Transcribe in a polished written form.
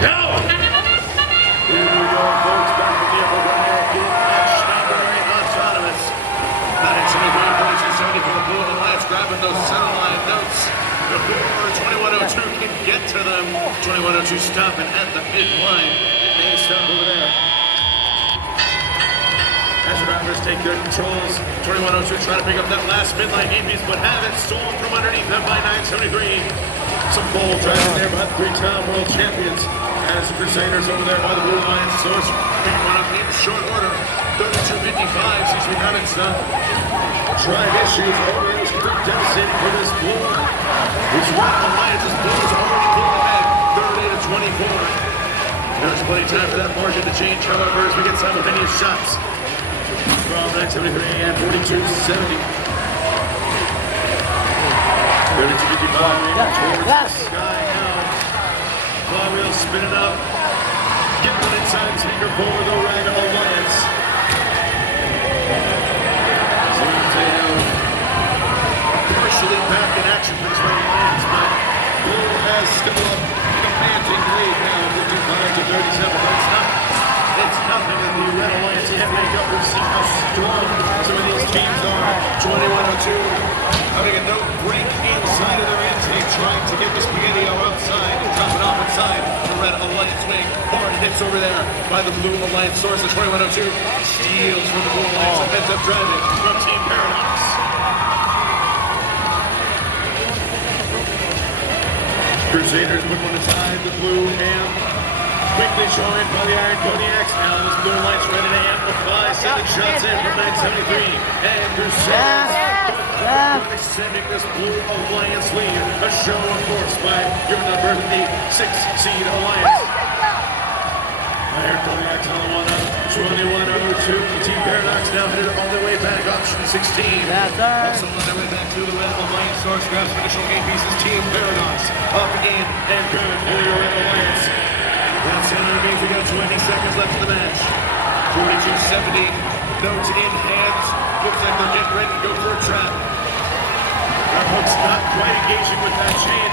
Go! Here we go, folks. Back from the upper right. Getting that shot very autonomous. 973, 4270 for the Blue Alliance, grabbing those center line notes. Before 2102 can get to them. 2102 stopping at the midline. They stop over there. As drivers take their controls, 2102 trying to pick up that last midline game piece, but have it stolen from underneath them by 973. Some bold driving there by the three-time world champions. As the Crusaders over there by the Blue Alliance source, picking one up in short order. 3255 seems to be having some drive issues. Oh, it was pretty devastating for this Blue. This Red Alliance's Blue is already pulled ahead, 38 to 24. There's plenty of time for that margin to change, however, as we get simultaneous shots from 973 and 4270. 3255 towards the sky now. Flywheel spinning up. Getting one inside sneaker for the Red Alliance. Seems they have partially back in action for this Red Alliance, but Blue has still a commanding lead now, 55 to 37. It's nothing in the Red Alliance can't make up. We've seen how strong some of these teams are. 2102 having a no break inside of their intake, trying to get the spaghetti outside and drop it off inside the Red Alliance wing. Hard hits over there by the Blue Alliance source. The 2102 steals from the Blue Alliance and ends up driving from Team Paradox. Crusaders put one aside, the Blue and quickly joined by the Iron Kodiaks. Now this Blue Alliance ready to amplify. 7 shots in from 973. And Crusaders extending this Blue Alliance lead. A show, of course, by your number 6 seed Alliance. Iron Kodiaks on the 2102. Team Paradox now headed all the way back. Option 16. Also on their way back to the Red Alliance source. Grabs initial game pieces. Team Paradox up in and good for your Red Alliance. That center remains. We got 20 seconds left in the match. 4270. Notes in hands. Looks like they're getting ready to go for a trap. Our hook's not quite engaging with that chain.